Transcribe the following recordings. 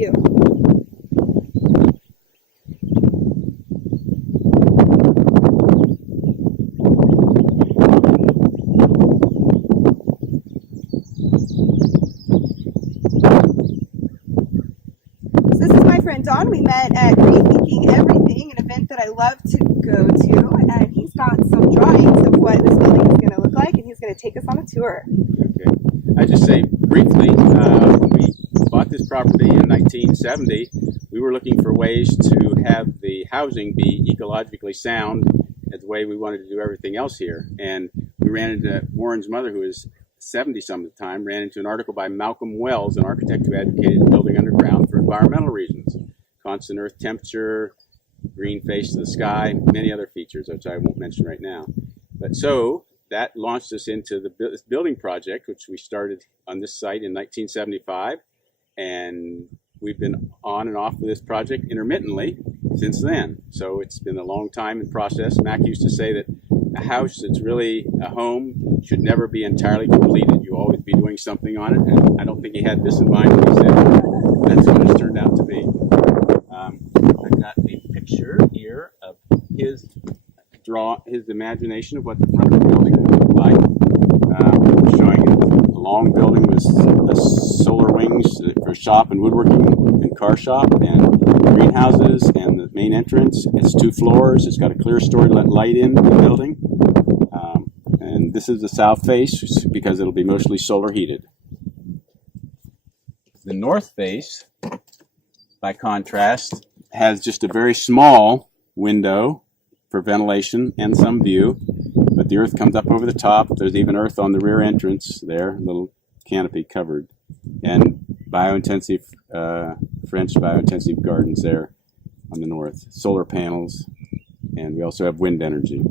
view. Don, we met at Rethinking Everything, an event that I love to go to, and he's got some drawings of what this building is going to look like, and he's going to take us on a tour. Okay. I just say briefly, when we bought this property in 1970, we were looking for ways to have the housing be ecologically sound as the way we wanted to do everything else here. And we ran into Warren's mother, who was 70-some at the time, ran into an article by Malcolm Wells, an architect who advocated building underground for environmental reasons. Constant earth temperature, green face to the sky, many other features, which I won't mention right now. But so that launched us into this building project, which we started on this site in 1975. And we've been on and off with this project intermittently since then. So it's been a long time in process. Mac used to say that a house that's really a home should never be entirely completed. You always be doing something on it. And I don't think he had this in mind when he said that's what it's turned out to be. I've got a picture here of his imagination of what the front of the building would look like. Showing a long building with solar wings for shop and woodworking and car shop and greenhouses and the main entrance. It's 2 floors. It's got a clear story to let light in the building. And this is the south face because it'll be mostly solar heated. The north face, by contrast, has just a very small window for ventilation and some view, but the earth comes up over the top. There's even earth on the rear entrance there, a little canopy covered, and biointensive, French biointensive gardens there on the north, solar panels, and we also have wind energy.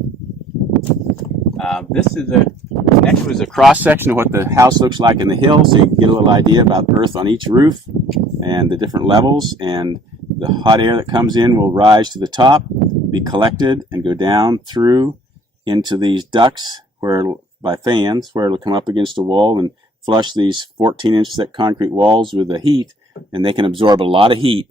Next was a cross section of what the house looks like in the hill, so you can get a little idea about earth on each roof and the different levels, and the hot air that comes in will rise to the top, be collected, and go down through into these ducts by fans, where it'll come up against a wall and flush these 14-inch thick concrete walls with the heat, and they can absorb a lot of heat,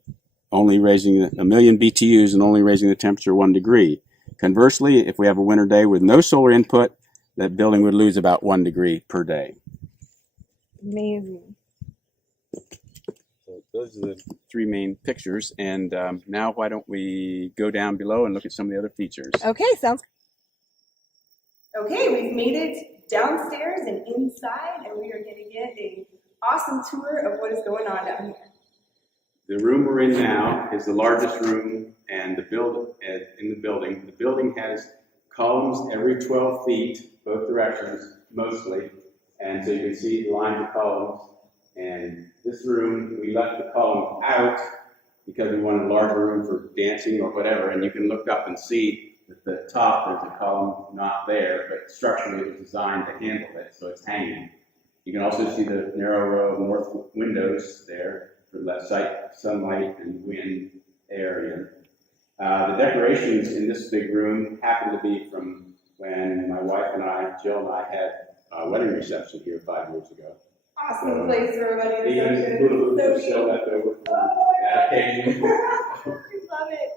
only raising 1 million BTUs and only raising the temperature 1 degree. Conversely, if we have a winter day with no solar input, that building would lose about 1 degree per day. Amazing. So those are the 3 main pictures, and now why don't we go down below and look at some of the other features. Okay, sounds good. Okay, we've made it downstairs and inside, and we are going to get an awesome tour of what is going on down here. The room we're in now is the largest room in the building. The building has columns every 12 feet, both directions, mostly, and so you can see the lines of columns. And this room, we left the column out because we wanted a larger room for dancing or whatever, and you can look up and see at the top there's a column not there, but structurally it was designed to handle it, so it's hanging. You can also see the narrow row of north windows there for that sunlight and wind, air in. The decorations in this big room happen to be from when my wife and Jill and I had a wedding reception here 5 years ago. Awesome place for a wedding reception. Even Hulu still left over from that occasion. Love it.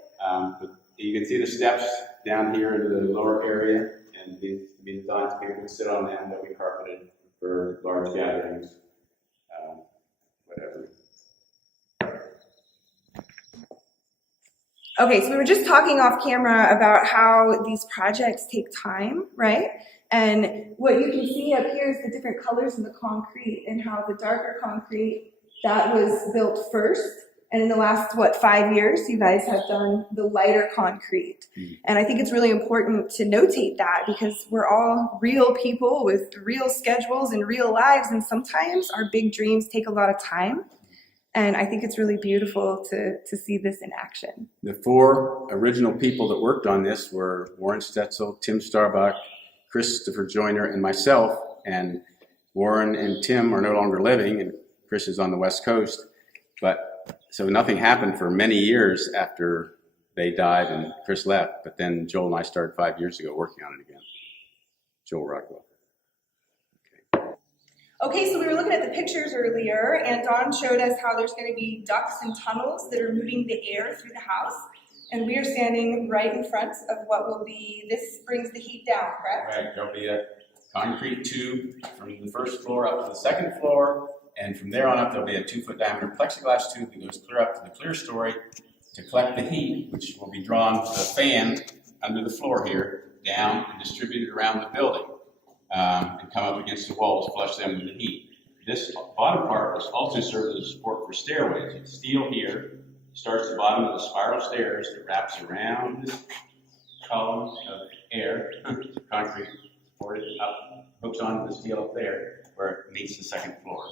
But you can see the steps down here into the lower area, and these can be designed to be able to sit on them. They'll be carpeted for large gatherings, whatever. Okay, so we were just talking off camera about how these projects take time, right? And what you can see up here is the different colors in the concrete and how the darker concrete, that was built first. And in the last, 5 years, you guys have done the lighter concrete. And I think it's really important to notate that because we're all real people with real schedules and real lives. And sometimes our big dreams take a lot of time. And I think it's really beautiful to see this in action. The 4 original people that worked on this were Warren Stetzel, Tim Starbuck, Christopher Joyner, and myself. And Warren and Tim are no longer living, and Chris is on the West Coast. So nothing happened for many years after they died and Chris left. But then Joel and I started 5 years ago working on it again. Joel Rockwell. Okay, so we were looking at the pictures earlier, and Dawn showed us how there's going to be ducts and tunnels that are moving the air through the house. And we are standing right in front of what will be, this brings the heat down, correct? Right, there'll be a concrete tube from the first floor up to the second floor, and from there on up there'll be a 2-foot diameter plexiglass tube that goes clear up to the clear story to collect the heat, which will be drawn to the fan under the floor here, down and distributed around the building, and come up against the walls, flush them with the heat. This bottom part will also serve as a support for stairways. It's steel here, starts at the bottom of the spiral stairs that wraps around this column of air, concrete, supported up, hooks onto the steel up there, where it meets the second floor.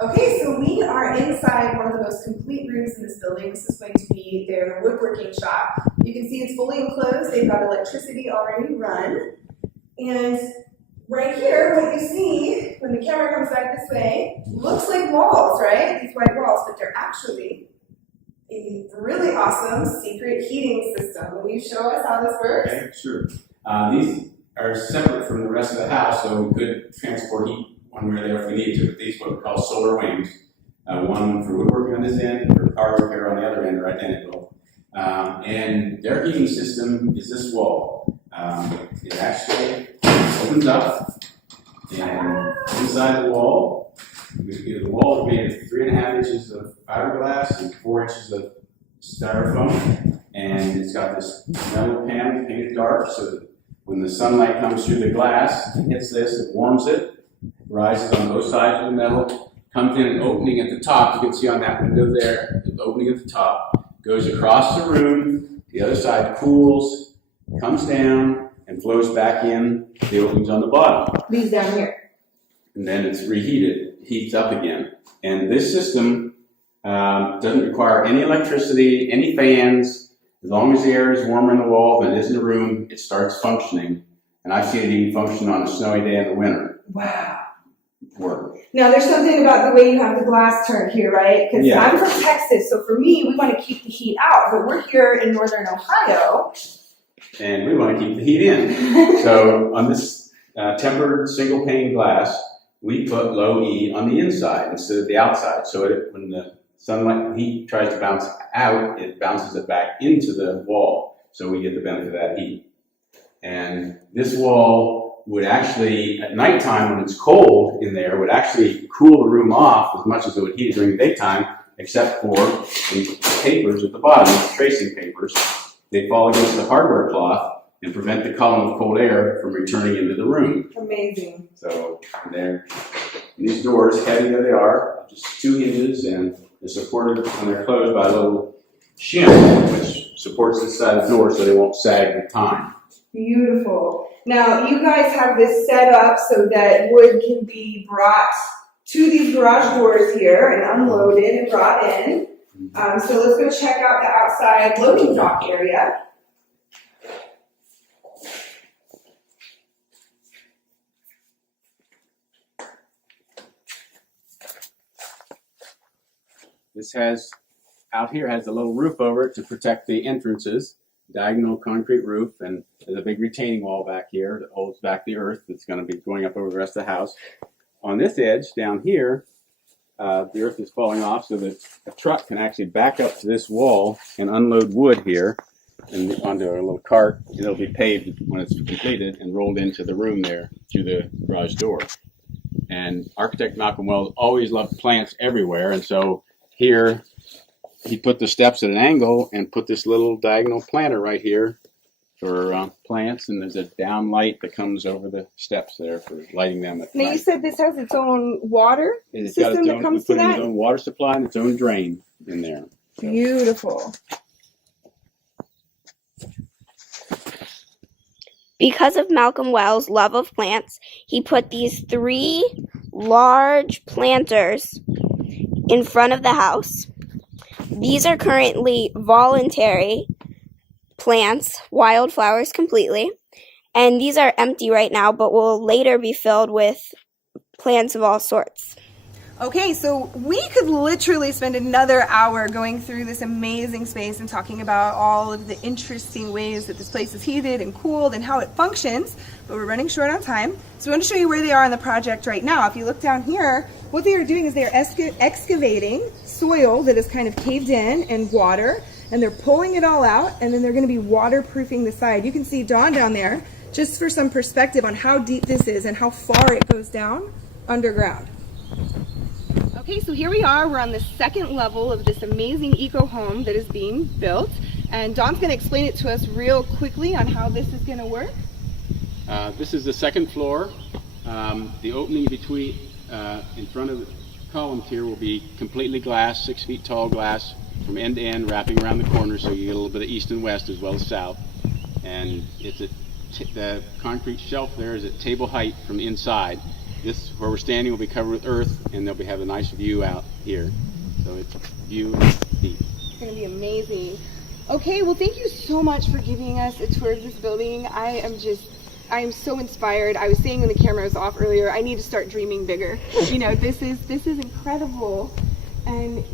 Okay, so we are inside one of the most complete rooms in this building. This is going to be their woodworking shop. You can see it's fully enclosed. They've got electricity already run. And right here, what you see when the camera comes back this way, looks like walls, right? These white walls, but they're actually a really awesome secret heating system. Will you show us how this works? Okay, sure. These are separate from the rest of the house, so we could transport heat when we were there if we needed to, but these are what we call solar wings. One for woodworking on this end, for car repair on the other end are identical. And their heating system is this wall. It actually opens up, and inside the wall, the wall is made of 3.5 inches of fiberglass and 4 inches of styrofoam, and it's got this metal pan painted dark so that when the sunlight comes through the glass and hits this, it warms it, rises on both sides of the metal, comes in an opening at the top. You can see on that window there, the opening at the top, goes across the room, the other side cools, comes down, and flows back in the openings on the bottom. These down here. And then it's reheated, heats up again. And this system doesn't require any electricity, any fans. As long as the air is warmer in the wall than it is in the room, it starts functioning. And I've seen it even function on a snowy day in the winter. Wow. Work. Now, there's something about the way you have the glass turned here, right? Because Yeah. I'm from Texas, so for me, we want to keep the heat out. But we're here in northern Ohio. And we want to keep the heat in. So on this tempered single pane glass, we put low E on the inside instead of the outside. So when the sunlight heat tries to bounce out, it bounces it back into the wall. So we get the benefit of that heat. And this wall would actually, at nighttime when it's cold in there, would actually cool the room off as much as it would heat it during the daytime, except for the papers at the bottom, the tracing papers. They fall against the hardware cloth and prevent the column of cold air from returning into the room. Amazing. So these doors, heavy though they are, just 2 hinges, and they're supported when they're closed by a little shim, which supports this side of the door so they won't sag with time. Beautiful. Now, you guys have this set up so that wood can be brought to these garage doors here and unloaded and brought in. So let's go check out the outside loading dock area. This out here has a little roof over it to protect the entrances, diagonal concrete roof, and there's a big retaining wall back here that holds back the earth that's going to be going up over the rest of the house. On this edge down here, the earth is falling off so that a truck can actually back up to this wall and unload wood here and onto a little cart. It'll be paved when it's completed and rolled into the room there through the garage door. And architect Malcolm Wells always loved plants everywhere, and so here he put the steps at an angle and put this little diagonal planter right here for plants, and there's a down light that comes over the steps there for lighting them at night. Now, you said this has its own water system that comes to that? We put its own water supply and its own drain in there. Beautiful. Because of Malcolm Wells' love of plants, he put these 3 large planters in front of the house. These are currently voluntary plants, wildflowers completely, and these are empty right now, but will later be filled with plants of all sorts. Okay, so we could literally spend another hour going through this amazing space and talking about all of the interesting ways that this place is heated and cooled and how it functions, but we're running short on time. So we want to show you where they are on the project right now. If you look down here, what they are doing is they are excavating soil that is kind of caved in and water, and they're pulling it all out, and then they're going to be waterproofing the side. You can see Dawn down there, just for some perspective on how deep this is and how far it goes down underground. Okay, so here we are. We're on the second level of this amazing eco home that is being built, and Dawn's going to explain it to us real quickly on how this is going to work. This is the second floor. The opening between in front of the columns here will be completely glass, 6 feet tall glass from end to end, wrapping around the corners, so you get a little bit of east and west as well as south. And it's the concrete shelf there is at table height from the inside. This, where we're standing, will be covered with earth, and they'll have a nice view out here. So it's view deep. It's going to be amazing. Okay, well, thank you so much for giving us a tour of this building. I am so inspired. I was saying when the camera was off earlier, I need to start dreaming bigger. You know, this is incredible, and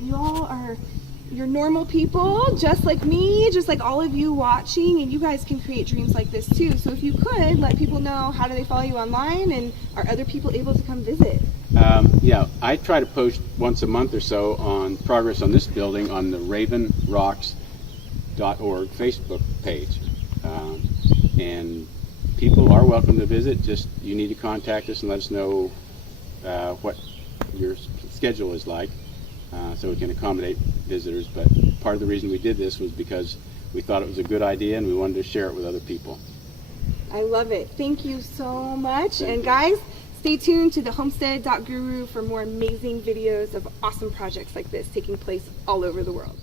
you're normal people, just like me, just like all of you watching, and you guys can create dreams like this too. So if you could, let people know, how do they follow you online, and are other people able to come visit? Yeah, I try to post once a month or so on progress on this building on the ravenrocks.org Facebook page. And people are welcome to visit, just you need to contact us and let us know what your schedule is like. So we can accommodate visitors, but part of the reason we did this was because we thought it was a good idea and we wanted to share it with other people. I love it. Thank you so much. And guys, stay tuned to the homestead.guru for more amazing videos of awesome projects like this taking place all over the world.